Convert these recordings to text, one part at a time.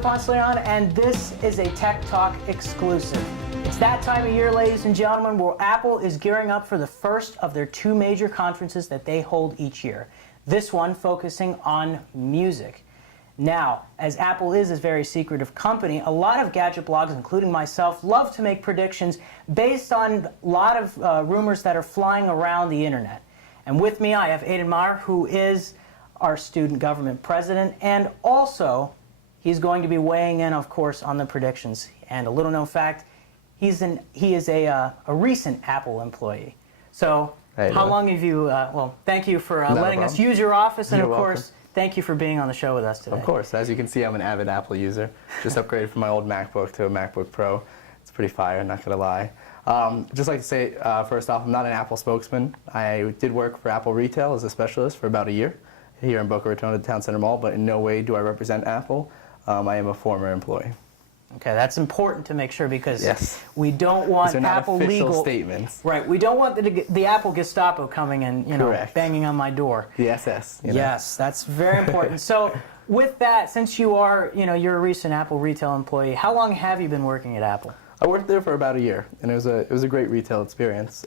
Ponce, and this is a Tech Talk exclusive. It's that time of year, ladies and gentlemen, where Apple is gearing up for the first of their two major conferences that they hold each year. This one focusing on music. Now, as Apple is a very secretive company, a lot of gadget blogs, including myself, love to make predictions based on a lot of rumors that are flying around the internet. And with me, I have Ayden Maher, who is our student government president, and also he's going to be weighing in, of course, on the predictions. And a little known fact, he is a recent Apple employee. So, how long have you? Well, thank you for letting us use your office, and of course, thank you for being on the show with us today. Of course. As you can see, I'm an avid Apple user. Just upgraded from my old MacBook to a MacBook Pro. It's pretty fire, not gonna lie. Just like to say, first off, I'm not an Apple spokesman. I did work for Apple Retail as a specialist for about a year here in Boca Raton at the Town Center Mall, but in no way do I represent Apple. I am a former employee. Okay, that's important to make sure because yes. We don't want These are not Apple official legal statements. Right, we don't want the Apple Gestapo coming and banging on my door. The SS. Yes, that's very important. So, with that, since you are you're a recent Apple retail employee, how long have you been working at Apple? I worked there for about a year, and it was a great retail experience.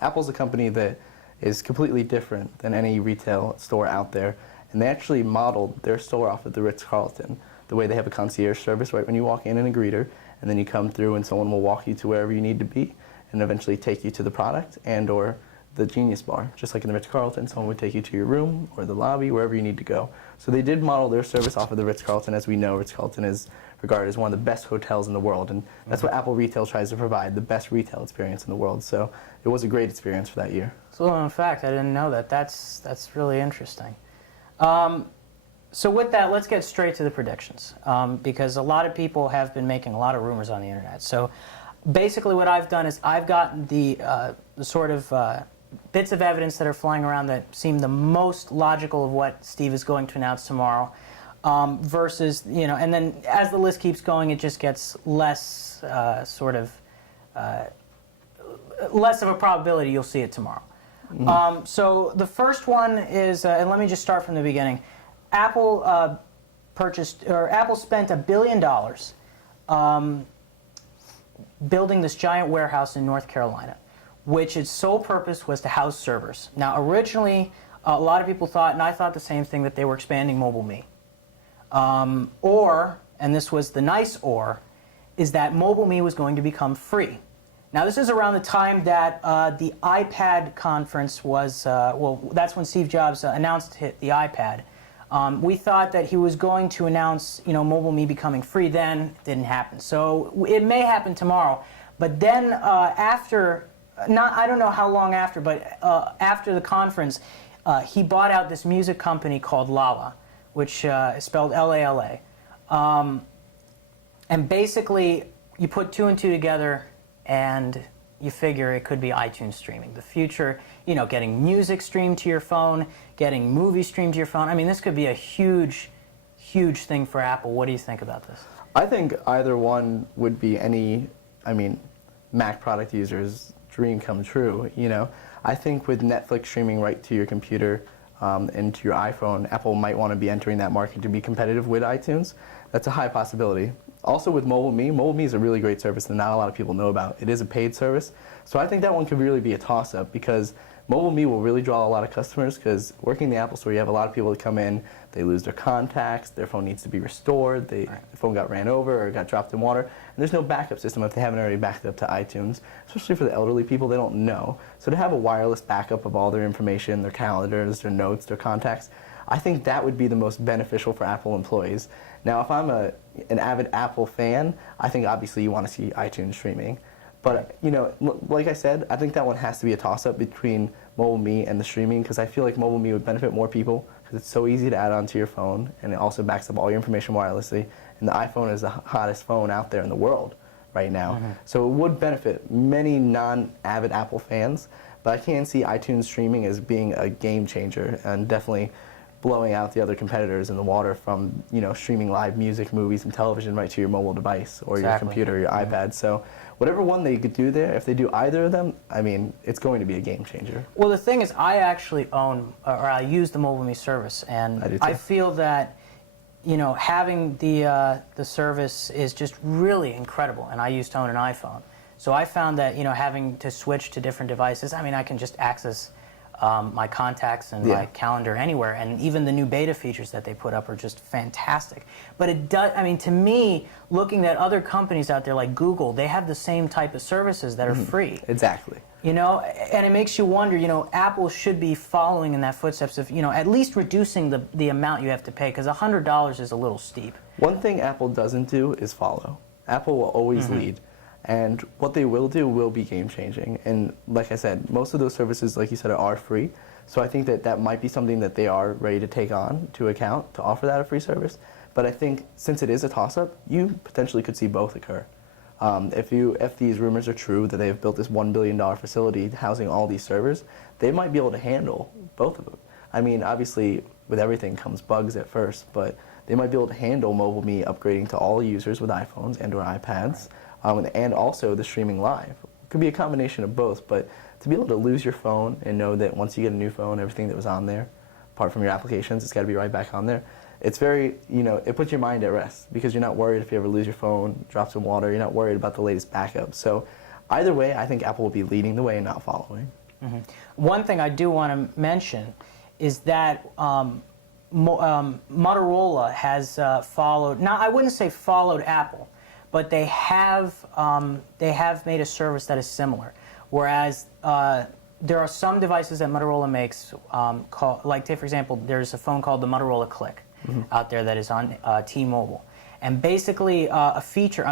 Apple's a company that is completely different than any retail store out there, and they actually modeled their store off of the Ritz-Carlton. The way they have a concierge service right when you walk in and a greeter, and then you come through and someone will walk you to wherever you need to be and eventually take you to the product and or the Genius Bar. Just like in the Ritz-Carlton, someone would take you to your room or the lobby, wherever you need to go. So they did model their service off of the Ritz-Carlton. As we know, Ritz-Carlton is regarded as one of the best hotels in the world, and that's what Apple Retail tries to provide, the best retail experience in the world. So it was a great experience for that year. So in fact, I didn't know that. That's really interesting. So with that, let's get straight to the predictions, because a lot of people have been making a lot of rumors on the internet. So basically what I've done is I've gotten the sort of bits of evidence that are flying around that seem the most logical of what Steve is going to announce tomorrow, versus, and then as the list keeps going, it just gets less less of a probability you'll see it tomorrow. Mm-hmm. So the first one is, and let me just start from the beginning. Apple Apple spent $1 billion building this giant warehouse in North Carolina, which its sole purpose was to house servers. Now, originally, a lot of people thought, and I thought the same thing, that they were expanding Mobile Me. Or, and this was the nice or, is that Mobile Me was going to become free. Now, this is around the time that the iPad conference was, that's when Steve Jobs announced the iPad. We thought that he was going to announce, Mobile Me becoming free then. It didn't happen. So it may happen tomorrow. But then after, I don't know how long after, but after the conference, he bought out this music company called Lala, which is spelled L-A-L-A. And basically, you put two and two together, and you figure it could be iTunes streaming. The future, getting music streamed to your phone, getting movies streamed to your phone. I mean, this could be a huge, huge thing for Apple. What do you think about this? I think either one would be Mac product user's dream come true, I think with Netflix streaming right to your computer and to your iPhone, Apple might want to be entering that market to be competitive with iTunes. That's a high possibility. Also with Mobile Me is a really great service that not a lot of people know about. It is a paid service. So I think that one could really be a toss-up because Mobile Me will really draw a lot of customers because working in the Apple Store, you have a lot of people that come in, they lose their contacts, their phone needs to be restored, their phone got ran over or got dropped in water, and there's no backup system if they haven't already backed it up to iTunes, especially for the elderly people, they don't know. So to have a wireless backup of all their information, their calendars, their notes, their contacts, I think that would be the most beneficial for Apple employees. Now, if I'm an avid Apple fan, I think obviously you want to see iTunes streaming. But, like I said, I think that one has to be a toss-up between Mobile Me and the streaming because I feel like Mobile Me would benefit more people because it's so easy to add onto your phone and it also backs up all your information wirelessly. And the iPhone is the hottest phone out there in the world right now. Mm-hmm. So it would benefit many non-avid Apple fans, but I can see iTunes streaming as being a game changer and definitely blowing out the other competitors in the water from, streaming live music, movies, and television right to your mobile device or your computer or your iPad. So whatever one they could do there, if they do either of them, it's going to be a game changer. Well, the thing is, I actually own, or I use the Mobile Me service, and I feel that having the service is just really incredible, and I used to own an iPhone. So I found that, having to switch to different devices, I can just access my contacts and my calendar anywhere, and even the new beta features that they put up are just fantastic. But it does, to me, looking at other companies out there like Google, they have the same type of services that are free. Exactly. And it makes you wonder, Apple should be following in that footsteps of, at least reducing the amount you have to pay, because $100 is a little steep. One thing Apple doesn't do is follow. Apple will always lead. And what they will do will be game-changing. And like I said, most of those services, like you said, are free. So I think that might be something that they are ready to take on to account to offer that a free service. But I think since it is a toss-up, you potentially could see both occur. If these rumors are true that they have built this $1 billion facility housing all these servers, they might be able to handle both of them. Obviously, with everything comes bugs at first, but they might be able to handle mobile me upgrading to all users with iPhones and or iPads. And also the streaming live. It could be a combination of both, but to be able to lose your phone and know that once you get a new phone, everything that was on there, apart from your applications, it's got to be right back on there. It's very, it puts your mind at rest because you're not worried if you ever lose your phone, drop some water, you're not worried about the latest backup. So either way, I think Apple will be leading the way and not following. One thing I do want to mention is that Motorola has followed, now I wouldn't say followed Apple, but they have made a service that is similar. Whereas there are some devices that Motorola makes, like take for example, there's a phone called the Motorola Click out there that is on T-Mobile. And basically a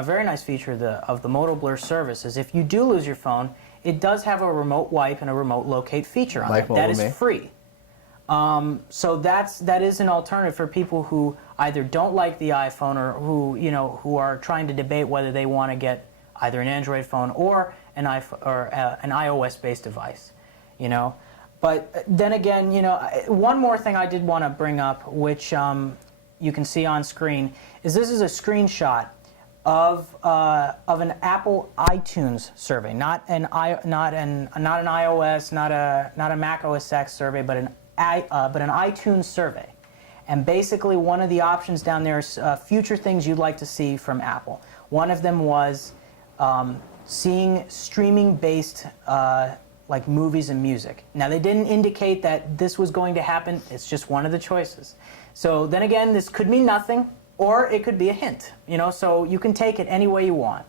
very nice feature of the Moto Blur service is if you do lose your phone, it does have a remote wipe and a remote locate feature on it. That is free. So that is an alternative for people who either don't like the iPhone or who are trying to debate whether they want to get either an Android phone or an iOS-based device. But then again, one more thing I did want to bring up, which you can see on screen, is this is a screenshot of an Apple iTunes survey, not an iOS, not a Mac OS X survey, but an iTunes survey. And basically one of the options down there is future things you'd like to see from Apple. One of them was seeing streaming-based like movies and music. Now they didn't indicate that this was going to happen, it's just one of the choices. So then again, this could mean nothing, or it could be a hint, so you can take it any way you want,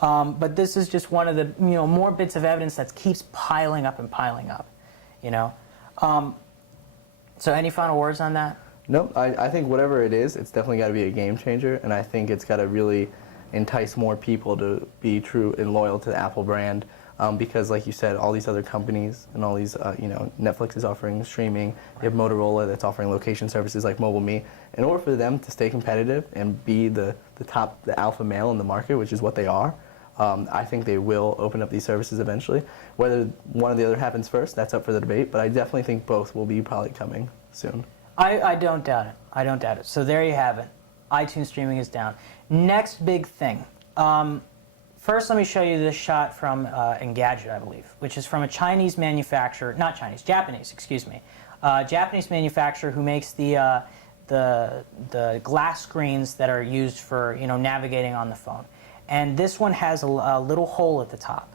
But this is just one of the, more bits of evidence that keeps piling up and piling up, So any final words on that? No, I think whatever it is, it's definitely got to be a game changer, and I think it's got to really entice more people to be true and loyal to the Apple brand. Because, like you said, all these other companies and all these, Netflix is offering streaming. You have Motorola that's offering location services like MobileMe. In order for them to stay competitive and be the alpha male in the market, which is what they are, I think they will open up these services eventually. Whether one or the other happens first, that's up for the debate. But I definitely think both will be probably coming soon. I don't doubt it. I don't doubt it. So there you have it. iTunes streaming is down. Next big thing. First, let me show you this shot from Engadget, I believe, which is from a Chinese manufacturer, Japanese, excuse me. Japanese manufacturer who makes the glass screens that are used for navigating on the phone. And this one has a little hole at the top.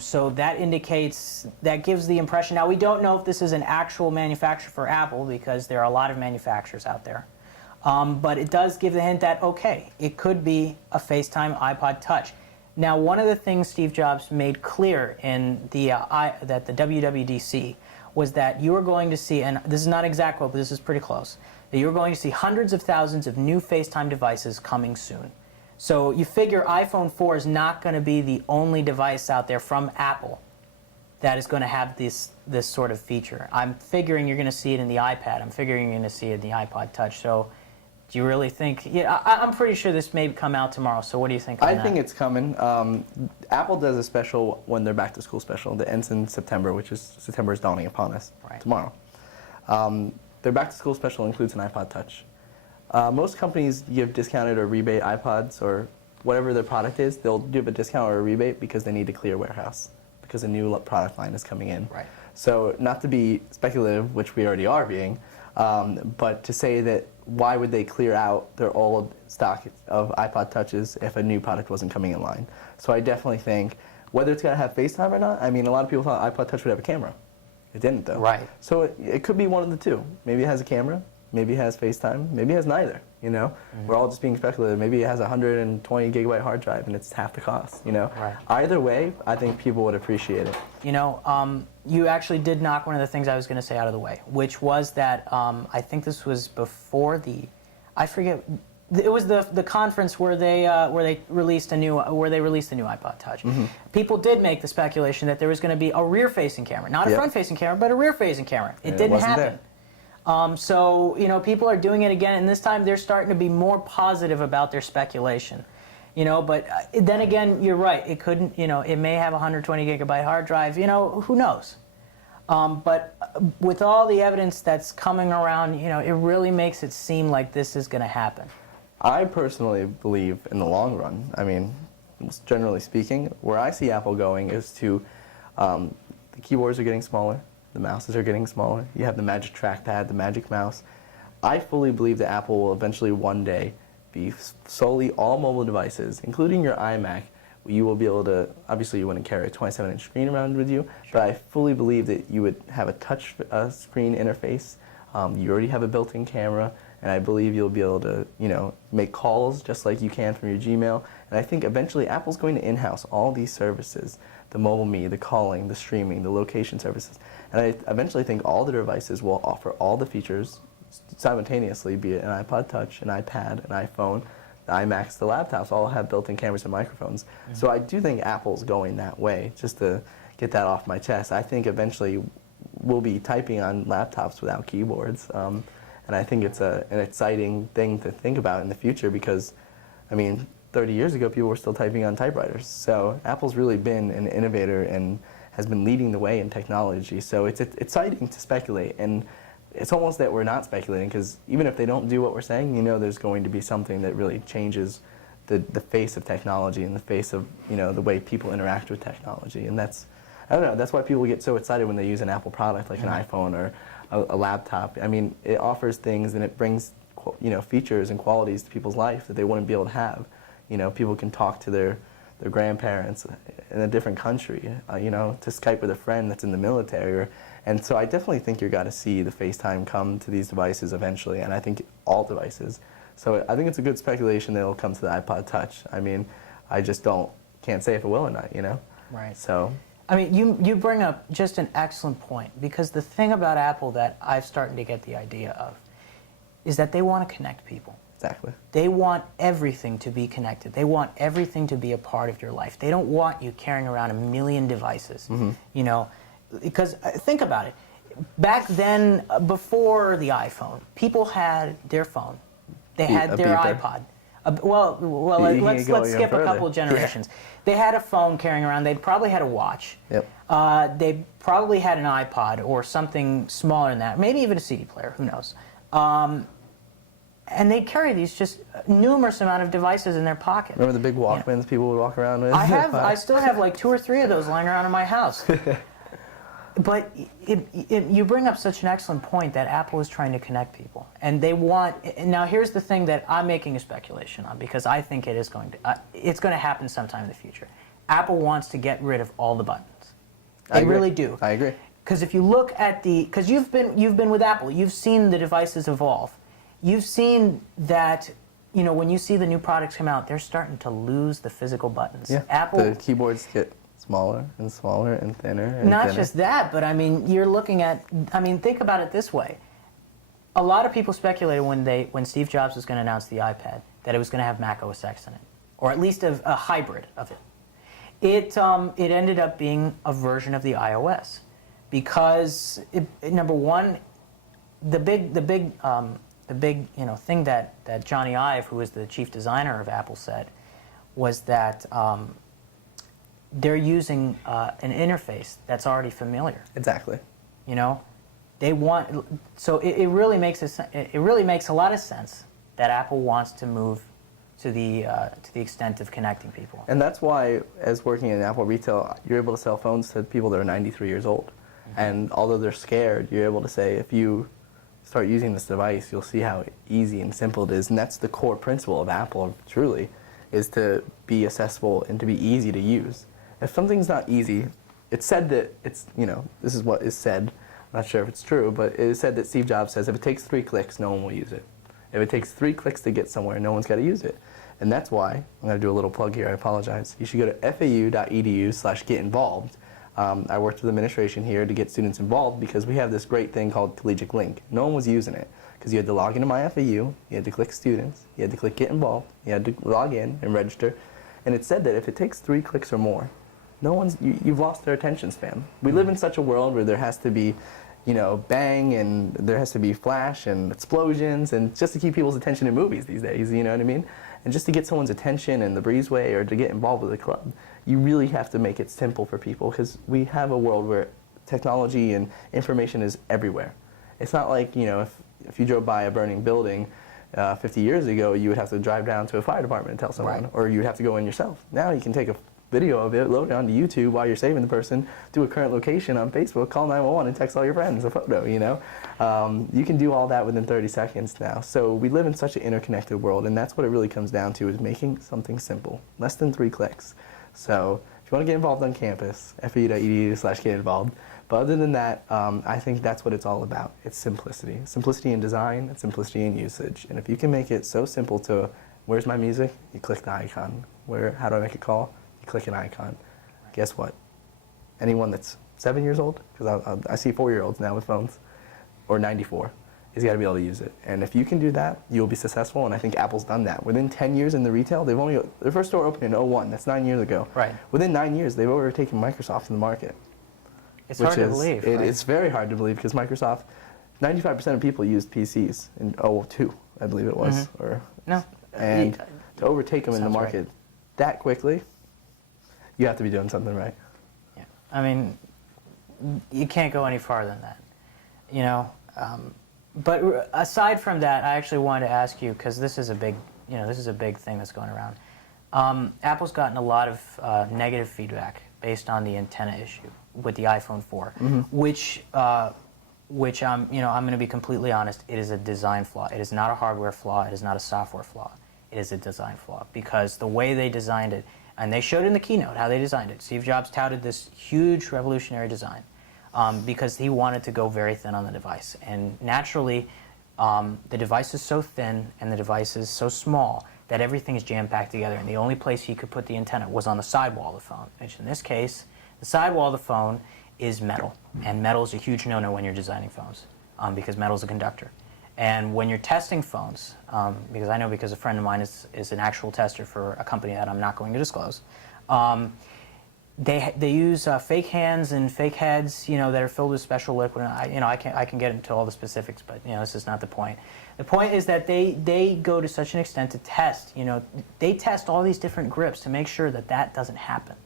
So that gives the impression. Now we don't know if this is an actual manufacturer for Apple because there are a lot of manufacturers out there. But it does give the hint that, okay, it could be a FaceTime iPod Touch. Now, one of the things Steve Jobs made clear in that the WWDC was that you are going to see, and this is not exact quote, but this is pretty close, that you're going to see hundreds of thousands of new FaceTime devices coming soon. So you figure iPhone 4 is not going to be the only device out there from Apple that is going to have this sort of feature. I'm figuring you're going to see it in the iPad. I'm figuring you're going to see it in the iPod Touch. So do you really think? Yeah, I'm pretty sure this may come out tomorrow. So what do you think on that? I think it's coming. Apple does a special when they're back to school special that ends in September, which is September is dawning upon us tomorrow. Their back to school special includes an iPod Touch. Most companies give discounted or rebate iPods or whatever their product is. They'll give a discount or a rebate because they need to clear warehouse because a new product line is coming in. Right. So not to be speculative, which we already are being, but to say that why would they clear out their old stock of iPod Touches if a new product wasn't coming in line? So I definitely think, whether it's going to have FaceTime or not, I mean, a lot of people thought iPod Touch would have a camera. It didn't, though. Right. So it could be one of the two. Maybe it has a camera, maybe it has FaceTime, maybe it has neither, you know? We're all just being speculative. Maybe it has a 120 gigabyte hard drive and it's half the cost, you know? Right. Either way, I think people would appreciate it. You know, you actually did knock one of the things I was going to say out of the way, which was that I think this was before I forget, it was the conference where they released a new iPod Touch. People did make the speculation that there was going to be a rear-facing camera, not a front-facing camera, but a rear-facing camera. It didn't happen. So you know, people are doing it again, and this time they're starting to be more positive about their speculation. You know, but then again, you're right. It couldn't. You know, it may have a 120 gigabyte hard drive. You know, who knows? But with all the evidence that's coming around, you know, it really makes it seem like this is going to happen. I personally believe in the long run, I mean, generally speaking, where I see Apple going is to, the keyboards are getting smaller, the mouses are getting smaller, you have the magic trackpad, the magic mouse. I fully believe that Apple will eventually one day be solely all mobile devices, including your iMac. You will be able to, obviously you wouldn't carry a 27-inch screen around with you, but I fully believe that you would have a touch screen interface. You already have a built-in camera, and I believe you'll be able to, you know, make calls just like you can from your Gmail. And I think eventually Apple's going to in-house all these services, the mobile me, the calling, the streaming, the location services. And I eventually think all the devices will offer all the features simultaneously, be it an iPod Touch, an iPad, an iPhone, the iMacs, the laptops, all have built-in cameras and microphones. So I do think Apple's going that way, just to get that off my chest. I think eventually we'll be typing on laptops without keyboards. And I think it's an exciting thing to think about in the future because, I mean, 30 years ago, people were still typing on typewriters. So Apple's really been an innovator and has been leading the way in technology. So it's exciting to speculate. And it's almost that we're not speculating because even if they don't do what we're saying, you know there's going to be something that really changes the face of technology and the face of, you know, the way people interact with technology. And that's, I don't know, that's why people get so excited when they use an Apple product like an iPhone or a laptop. I mean, it offers things and it brings, you know, features and qualities to people's life that they wouldn't be able to have. You know, people can talk to their grandparents in a different country, you know, to Skype with a friend that's in the military. And so I definitely think you're going to see the FaceTime come to these devices eventually, and I think all devices. So I think it's a good speculation that it'll come to the iPod Touch. I mean, I just can't say if it will or not, you know? Right. So. I mean, you bring up just an excellent point, because the thing about Apple that I'm starting to get the idea of is that they want to connect people. Exactly. They want everything to be connected. They want everything to be a part of your life. They don't want you carrying around a million devices, you know, because think about it. Back then, before the iPhone, people had their phone. They had their iPod. Well, let's skip a couple of generations. Yeah. They had a phone carrying around. They probably had a watch. Yep. They probably had an iPod or something smaller than that. Maybe even a CD player. Who knows? And they'd carry these just numerous amount of devices in their pocket. Remember the big Walkmans people would walk around with? I still have like 2 or 3 of those lying around in my house. But you bring up such an excellent point that Apple is trying to connect people, and they want. Now, here's the thing that I'm making a speculation on, because I think it's going to happen sometime in the future. Apple wants to get rid of all the buttons. They really do. I agree. Because if you look at because you've been with Apple, you've seen the devices evolve. You've seen that, you know, when you see the new products come out, they're starting to lose the physical buttons. Yeah. Apple. The keyboards get smaller and smaller and thinner and Not thinner. just that, but I mean, you're looking at, I mean, think about it this way. A lot of people speculated when Steve Jobs was going to announce the iPad that it was going to have Mac OS X in it, or at least a hybrid of it. It ended up being a version of the iOS because number one, the big you know thing that Johnny Ive, who was the chief designer of Apple, said was that they're using an interface that's already familiar. Exactly. You know, they want, so it really makes a lot of sense that Apple wants to move to the extent of connecting people. And that's why, as working in Apple retail, you're able to sell phones to people that are 93 years old. And although they're scared, you're able to say, if you start using this device, you'll see how easy and simple it is. And that's the core principle of Apple, truly, is to be accessible and to be easy to use. If something's not easy, it's said that it's, this is what is said. I'm not sure if it's true, but it is said that Steve Jobs says if it takes 3 clicks, no one will use it. If it takes 3 clicks to get somewhere, no one's got to use it. And that's why, I'm going to do a little plug here, I apologize. You should go to fau.edu/getinvolved. I worked with administration here to get students involved because we have this great thing called Collegiate Link. No one was using it because you had to log into my FAU, you had to click students, you had to click get involved, you had to log in and register. And it said that if it takes 3 clicks or more, you've lost their attention span. We live in such a world where there has to be bang, and there has to be flash and explosions, and just to keep people's attention in movies these days, you know what I mean? And just to get someone's attention in the breezeway or to get involved with a club, you really have to make it simple for people because we have a world where technology and information is everywhere. It's not like, if you drove by a burning building 50 years ago, you would have to drive down to a fire department and tell someone, right. Or you'd have to go in yourself. Now you can take a video of it, load it onto YouTube while you're saving the person, do a current location on Facebook, call 911 and text all your friends a photo, You can do all that within 30 seconds now. So we live in such an interconnected world, and that's what it really comes down to, is making something simple, less than 3 clicks. So if you want to get involved on campus, fau.edu/getinvolved. But other than that, I think that's what it's all about. It's simplicity. Simplicity in design, and simplicity in usage. And if you can make it so simple to, where's my music? You click the icon. How do I make a call? You click an icon. Guess what? Anyone that's 7 years old, because I see 4-year-olds now with phones, or 94, has got to be able to use it. And if you can do that, you'll be successful, and I think Apple's done that. Within 10 years in the retail, their first store opened in 2001, that's 9 years ago. Right. Within 9 years, they've overtaken Microsoft in the market. It's hard to believe, right? It's very hard to believe because Microsoft, 95% of people used PCs in 2002, I believe it was. Mm-hmm. Or No. And to overtake them in the Sounds market that quickly, you have to be doing something right. Yeah. I mean, you can't go any farther than that, But aside from that, I actually wanted to ask you, because this is a big thing that's going around. Apple's gotten a lot of negative feedback based on the antenna issue with the iPhone 4, which I'm going to be completely honest, it is a design flaw. It is not a hardware flaw. It is not a software flaw. It is a design flaw because the way they designed it, and they showed in the keynote how they designed it. Steve Jobs touted this huge revolutionary design because he wanted to go very thin on the device. And naturally, the device is so thin and the device is so small that everything is jam-packed together. And the only place he could put the antenna was on the sidewall of the phone, which in this case, the sidewall of the phone is metal. And metal is a huge no-no when you're designing phones because metal is a conductor. And when you're testing phones, because a friend of mine is an actual tester for a company that I'm not going to disclose, they use fake hands and fake heads, that are filled with special liquid. And I can get into all the specifics, but this is not the point. The point is that they go to such an extent to test. They test all these different grips to make sure that doesn't happen.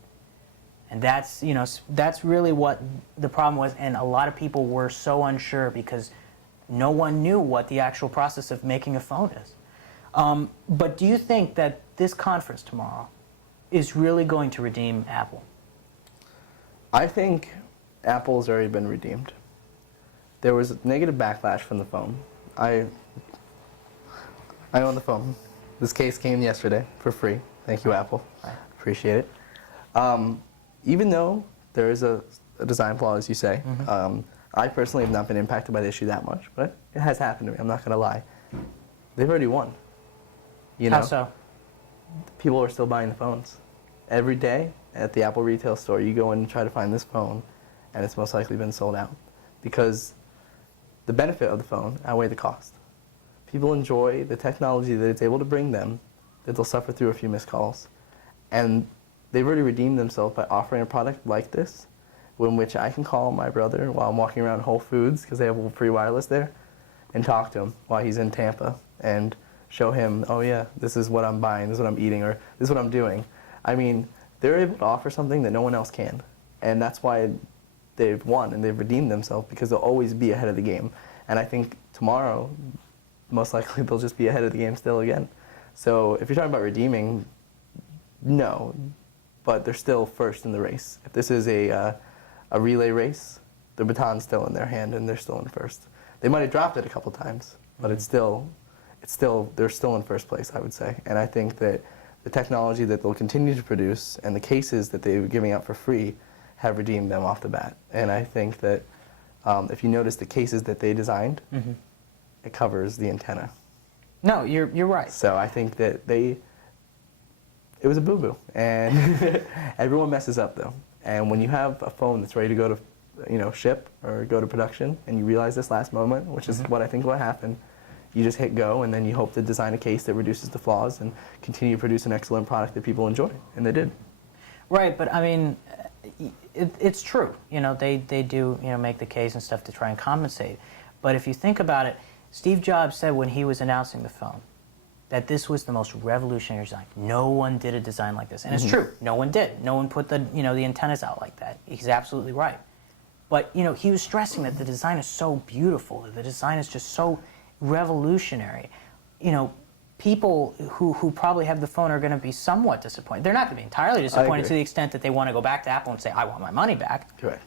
And that's really what the problem was. And a lot of people were so unsure because no one knew what the actual process of making a phone is. But do you think that this conference tomorrow is really going to redeem Apple? I think Apple's already been redeemed. There was a negative backlash from the phone. I own the phone. This case came yesterday for free. Thank you, Apple. Appreciate it. Even though there is a design flaw, as you say, I personally have not been impacted by the issue that much, but it has happened to me. I'm not going to lie. They've already won. How so? People are still buying the phones. Every day at the Apple retail store, you go in and try to find this phone, and it's most likely been sold out because the benefit of the phone outweigh the cost. People enjoy the technology that it's able to bring them, that they'll suffer through a few missed calls. And they've already redeemed themselves by offering a product like this, in which I can call my brother while I'm walking around Whole Foods, because they have free wireless there, and talk to him while he's in Tampa and show him, oh yeah, this is what I'm buying, this is what I'm eating, or this is what I'm doing. I mean, they're able to offer something that no one else can. And that's why they've won and they've redeemed themselves, because they'll always be ahead of the game. And I think tomorrow, most likely they'll just be ahead of the game still again. So if you're talking about redeeming, no, but they're still first in the race. If this is a relay race, the baton's still in their hand and they're still in first. They might have dropped it a couple times, but they're still in first place, I would say. And I think that the technology that they'll continue to produce and the cases that they were giving out for free have redeemed them off the bat. And I think that if you notice the cases that they designed, it covers the antenna. No, you're right. So I think that it was a boo-boo, and everyone messes up though. And when you have a phone that's ready to go to, ship or go to production, and you realize this last moment, which is what I think will happen, you just hit go, and then you hope to design a case that reduces the flaws and continue to produce an excellent product that people enjoy, and they did. Right, but I mean, it's true. They do make the case and stuff to try and compensate. But if you think about it, Steve Jobs said when he was announcing the phone that this was the most revolutionary design. No one did a design like this, and it's true. No one did. No one put the the antennas out like that. He's absolutely right. But he was stressing that the design is so beautiful. That the design is just so revolutionary. People who probably have the phone are going to be somewhat disappointed. They're not going to be entirely disappointed to the extent that they want to go back to Apple and say, I want my money back. Correct.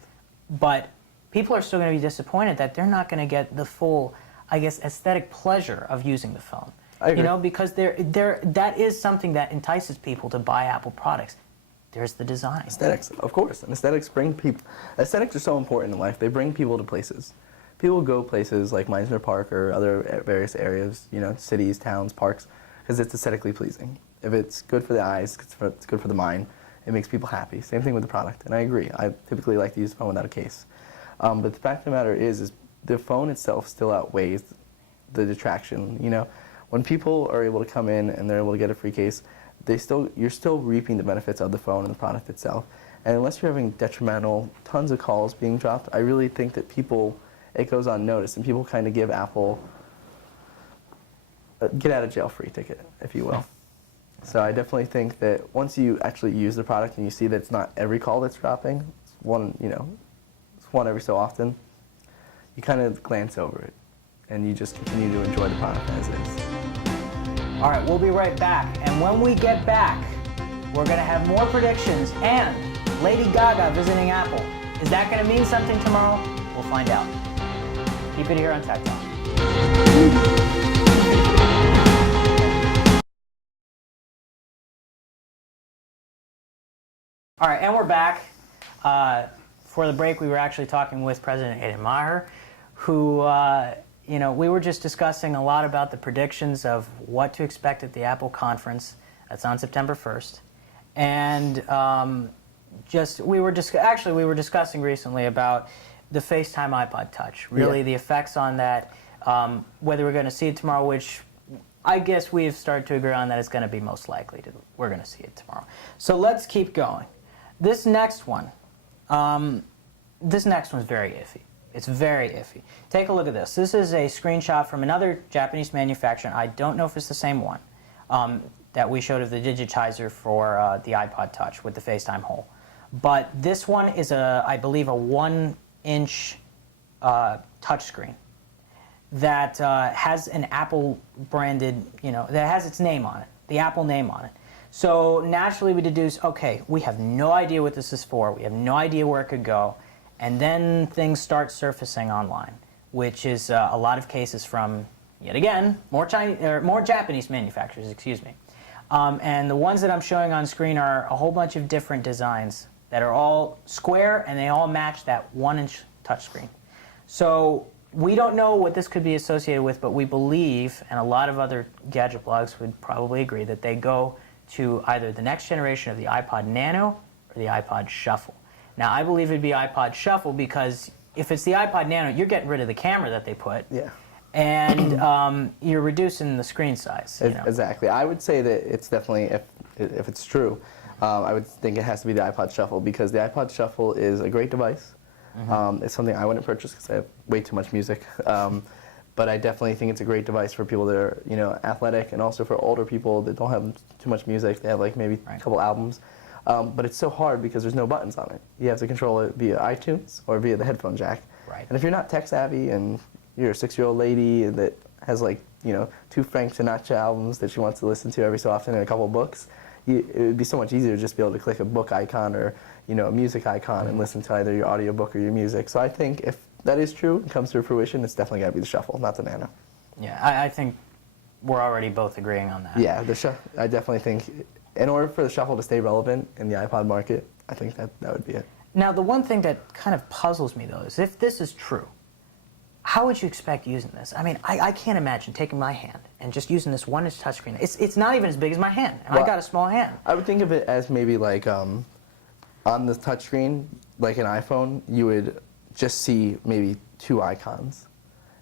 But people are still going to be disappointed that they're not going to get the full, I guess, aesthetic pleasure of using the phone. I agree. Because that is something that entices people to buy Apple products. There's the design. Aesthetics, of course. And aesthetics are so important in life. They bring people to places. People go places like Meisner Park or other various areas, cities, towns, parks, because it's aesthetically pleasing. If it's good for the eyes, it's good for the mind. It makes people happy. Same thing with the product. And I agree. I typically like to use the phone without a case. But the fact of the matter is the phone itself still outweighs the detraction. When people are able to come in and they're able to get a free case, you're still reaping the benefits of the phone and the product itself. And unless you're having detrimental, tons of calls being dropped, I really think that it goes unnoticed, and people kind of give Apple a get-out-of-jail-free ticket, if you will. So I definitely think that once you actually use the product and you see that it's not every call that's dropping, it's one every so often, you kind of glance over it, and you just continue to enjoy the product as is. All right, we'll be right back, and when we get back, we're going to have more predictions and Lady Gaga visiting Apple. Is that going to mean something tomorrow? We'll find out. Keep it here on Tech Talk. All right, and we're back. For the break, we were actually talking with President Ayden Maher, who, we were just discussing a lot about the predictions of what to expect at the Apple conference. That's on September 1st. And we were discussing recently about the FaceTime iPod Touch, really the effects on that, whether we're going to see it tomorrow, which I guess we've started to agree on that it's going to be most likely we're going to see it tomorrow. So let's keep going. This next one's very iffy. It's very iffy. Take a look at this. This is a screenshot from another Japanese manufacturer. I don't know if it's the same one that we showed of the digitizer for the iPod Touch with the FaceTime hole. But this one is, I believe, a 1-inch touchscreen that has an Apple branded, that has its name on it, the Apple name on it. So naturally we deduce, okay, we have no idea what this is for. We have no idea where it could go. And then things start surfacing online, which is a lot of cases from, yet again, more Japanese manufacturers, excuse me. And the ones that I'm showing on screen are a whole bunch of different designs that are all square, and they all match that 1-inch touchscreen. So we don't know what this could be associated with, but we believe, and a lot of other gadget blogs would probably agree, that they go to either the next generation of the iPod Nano or the iPod Shuffle. Now, I believe it'd be iPod Shuffle because if it's the iPod Nano, you're getting rid of the camera that they put. Yeah. And you're reducing the screen size. Exactly. I would say that it's definitely, if it's true, I would think it has to be the iPod Shuffle because the iPod Shuffle is a great device. It's something I wouldn't purchase because I have way too much music. But I definitely think it's a great device for people that are, athletic, and also for older people that don't have too much music. They have like maybe a couple albums. But it's so hard because there's no buttons on it. You have to control it via iTunes or via the headphone jack. Right. And if you're not tech savvy and you're a 6-year-old lady that has 2 Frank Sinatra albums that she wants to listen to every so often and a couple books, it would be so much easier to just be able to click a book icon or a music icon and listen to either your audiobook or your music. So I think if that is true and comes to fruition, it's definitely got to be the Shuffle, not the Nano. Yeah, I think we're already both agreeing on that. Yeah, I definitely think in order for the Shuffle to stay relevant in the iPod market, I think that would be it. Now, the one thing that kind of puzzles me, though, is if this is true, how would you expect using this? I mean, I can't imagine taking my hand and just using this 1-inch touchscreen. It's not even as big as my hand, and Well, I got a small hand. I would think of it as maybe like on the touchscreen, like an iPhone, you would just see maybe 2 icons.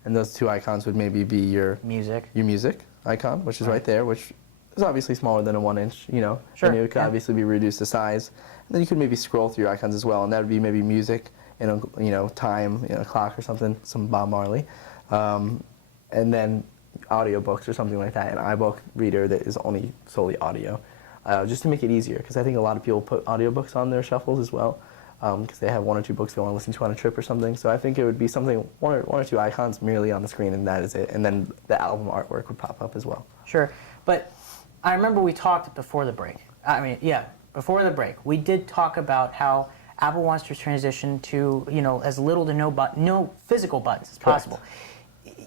And those 2 icons would maybe be your Music. icon, which is right there, which is obviously smaller than a 1-inch, you know. Sure, And it could yeah. obviously be reduced to size. And then you could maybe scroll through your icons as well, and that would be maybe music, time, a clock or something, some Bob Marley. And then audiobooks or something like that, an iBook reader that is only solely audio. Just to make it easier, because I think a lot of people put audiobooks on their Shuffles as well, because they have 1 or 2 books they want to listen to on a trip or something. So I think it would be something, one or 2 icons merely on the screen, and that is it. And then the album artwork would pop up as well. Sure, but I remember we talked before the break. Before the break, we did talk about how Apple wants to transition to, as little to no physical buttons as possible.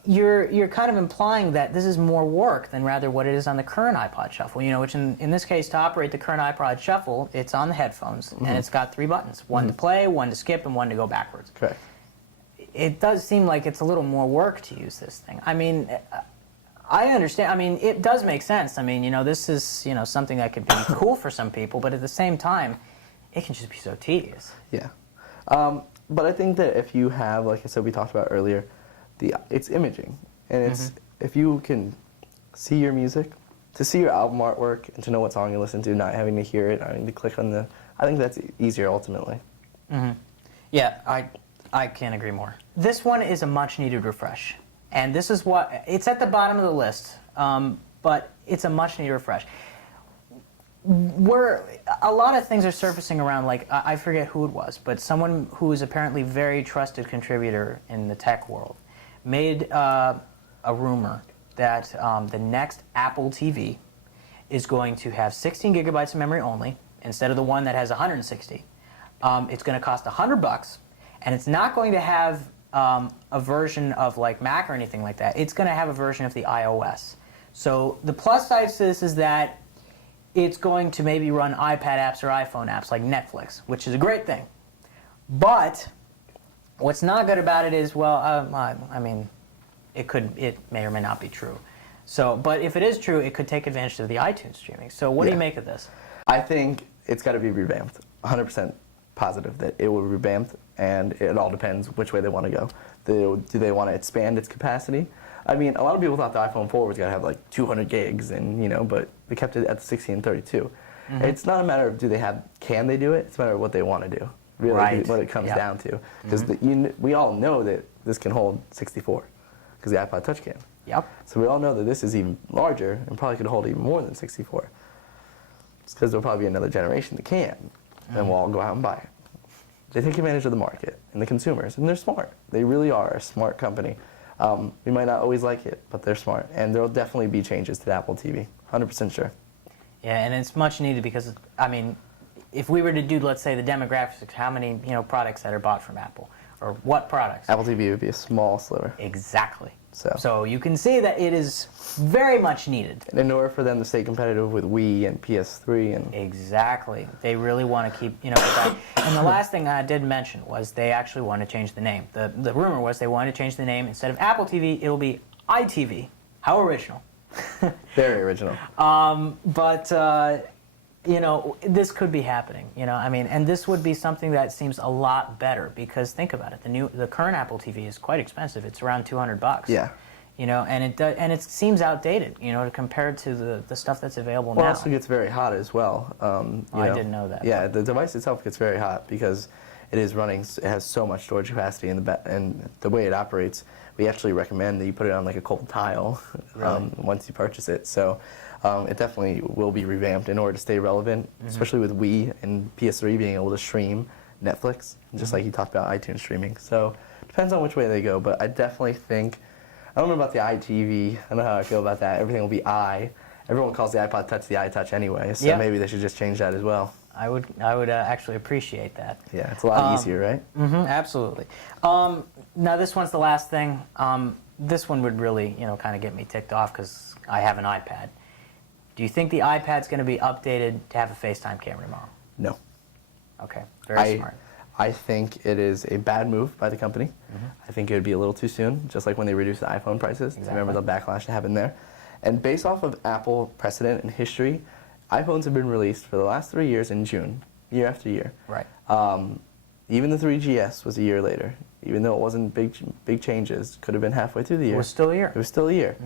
You're kind of implying that this is more work than rather what it is on the current iPod Shuffle, which in this case, to operate the current iPod Shuffle, it's on the headphones, and it's got 3 buttons, one to play, one to skip, and one to go backwards. Correct. It does seem like it's a little more work to use this thing. I mean, I understand. I mean, it does make sense. I mean, this is, something that could be cool for some people, but at the same time, it can just be so tedious. Yeah. But I think that if you have, like I said, we talked about earlier, it's imaging. And it's if you can see your music, to see your album artwork, and to know what song you listen to, not having to hear it, not having to click on I think that's easier ultimately. Yeah, I can't agree more. This one is a much-needed refresh. And this is it's at the bottom of the list, but it's a much-needed refresh. A lot of things are surfacing around, like, I forget who it was, but someone who is apparently a very trusted contributor in the tech world made a rumor that the next Apple TV is going to have 16 gigabytes of memory only, instead of the one that has 160. It's going to cost $100, and it's not going to have a version of like Mac or anything like that. It's going to have a version of the iOS. So the plus side to this is that it's going to maybe run iPad apps or iPhone apps like Netflix, which is a great thing. But what's not good about it is, I mean, it may or may not be true. So, but if it is true, it could take advantage of the iTunes streaming. So what do you make of this? I think it's got to be revamped. 100% positive that it will be revamped, and it all depends which way they want to go. Do they want to expand its capacity? I mean, a lot of people thought the iPhone 4 was going to have like 200 gigs, and but they kept it at the 16 and 32. It's not a matter of can they do it? It's a matter of what they want to do. Really, Right. what it comes down to. Because we all know that this can hold 64, because the iPod Touch can. Yep. So we all know that this is even larger and probably could hold even more than 64. It's because there'll probably be another generation that can, and we'll all go out and buy it. They take advantage of the market and the consumers, and they're smart. They really are a smart company. We might not always like it, but they're smart, and there'll definitely be changes to the Apple TV. 100% sure. Yeah, and it's much needed because, I mean, if we were to do, let's say, the demographics, how many products that are bought from Apple, or what products? Apple TV would be a small sliver. Exactly. So. So you can see that it is very much needed. And in order for them to stay competitive with Wii and PS3 and... Exactly. They really want to keep, it back. And the last thing I did mention was they actually want to change the name. The rumor was they wanted to change the name. Instead of Apple TV, it'll be iTV. How original. Very original. This could be happening, and this would be something that seems a lot better because think about it, the current Apple TV is quite expensive. It's around $200. Yeah. And it seems outdated, compared to the stuff that's available now. Well, it also gets very hot as well. I didn't know that. Yeah, the device itself gets very hot because it has so much storage capacity and the way it operates, we actually recommend that you put it on like a cold tile once you purchase it. So it definitely will be revamped in order to stay relevant, especially with Wii and PS3 being able to stream Netflix, just like you talked about iTunes streaming. So it depends on which way they go, but I definitely think, I don't know about the iTV, I don't know how I feel about that. Everything will be i. Everyone calls the iPod Touch the iTouch anyway, so maybe they should just change that as well. I would actually appreciate that. Yeah, it's a lot easier, right? Absolutely. Now this one's the last thing. This one would really, kind of get me ticked off because I have an iPad. Do you think the iPad's going to be updated to have a FaceTime camera tomorrow? No. Okay, very smart. I think it is a bad move by the company. I think it would be a little too soon, just like when they reduced the iPhone prices. Exactly. Remember the backlash that happened there? And based off of Apple precedent and history, iPhones have been released for the last 3 years in June, year after year. Right. Even the 3GS was a year later. Even though it wasn't big changes, could have been halfway through the year. It was still a year. It was still a year.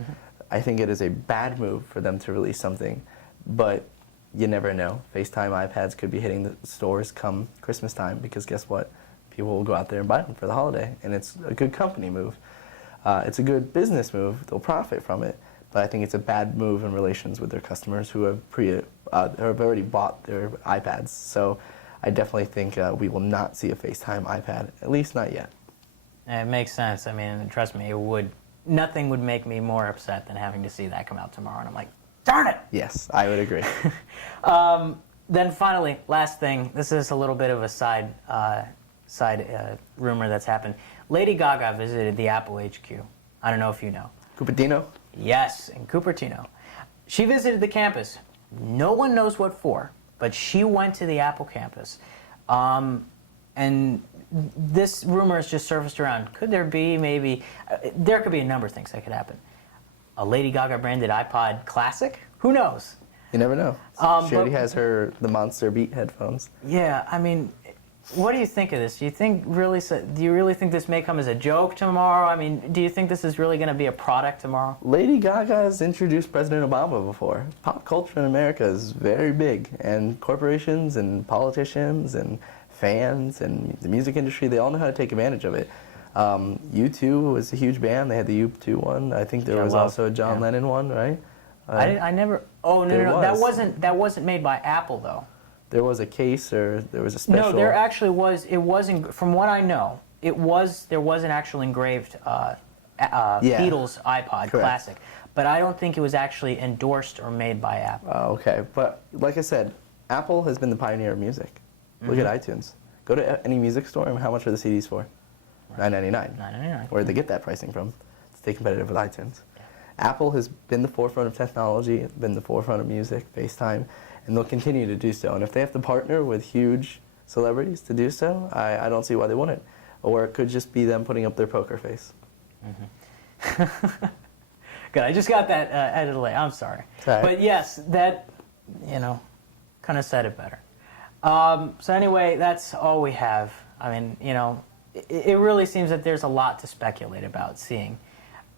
I think it is a bad move for them to release something, but you never know. FaceTime iPads could be hitting the stores come Christmas time because guess what? People will go out there and buy them for the holiday, and it's a good company move. It's a good business move. They'll profit from it, but I think it's a bad move in relations with their customers who have have already bought their iPads. So I definitely think we will not see a FaceTime iPad, at least not yet. It makes sense. I mean, trust me, it would. Nothing would make me more upset than having to see that come out tomorrow, and I'm like, darn it! Yes, I would agree. Then finally, last thing. This is a little bit of a side rumor that's happened. Lady Gaga visited the Apple HQ. I don't know if you know. Cupertino? Yes, in Cupertino. She visited the campus. No one knows what for, but she went to the Apple campus. And this rumor has just surfaced around. Could there be maybe, there could be a number of things that could happen. A Lady Gaga branded iPod Classic? Who knows? You never know. She already has the Monster Beat headphones. Yeah, I mean, what do you think of this? Do you really think this may come as a joke tomorrow? I mean, do you think this is really going to be a product tomorrow? Lady Gaga has introduced President Obama before. Pop culture in America is very big, and corporations and politicians and fans and the music industry, they all know how to take advantage of it. U2 was a huge band. They had the U2 one. I think there was also a John Lennon one, right? I never. Oh no, that wasn't made by Apple though. There was a case, or there was a special. No, there actually was. It wasn't. From what I know, there was an actual engraved Beatles iPod Classic, but I don't think it was actually endorsed or made by Apple. Oh, okay, but like I said, Apple has been the pioneer of music. Look at iTunes. Go to any music store, and how much are the CDs for? $9.99. $9.99. Where did they get that pricing from? To stay competitive with iTunes. Apple has been the forefront of technology, been the forefront of music, FaceTime, and they'll continue to do so. And if they have to partner with huge celebrities to do so, I don't see why they wouldn't. Or it could just be them putting up their poker face. Good. I just got that out of the way. I'm sorry. Sorry. But yes, that, kind of said it better. So anyway, that's all we have. I mean, it really seems that there's a lot to speculate about seeing.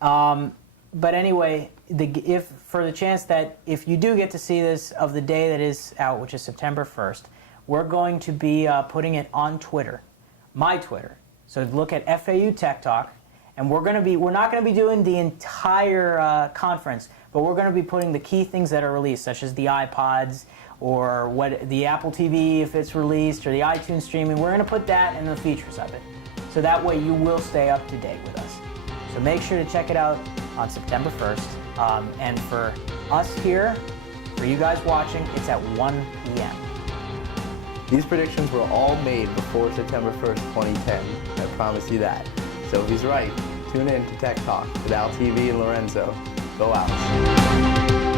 But anyway, if for the chance that if you do get to see this of the day that is out, which is September 1st, we're going to be putting it on Twitter, my Twitter. So look at FAU Tech Talk, and we're not going to be doing the entire conference, but we're going to be putting the key things that are released, such as the iPods, or the Apple TV if it's released, or the iTunes streaming. We're going to put that in the features of it. So that way you will stay up to date with us. So make sure to check it out on September 1st. And for us here, for you guys watching, it's at 1 p.m. These predictions were all made before September 1st, 2010. I promise you that. So if he's right, tune in to Tech Talk with Al TV and Lorenzo. Go out.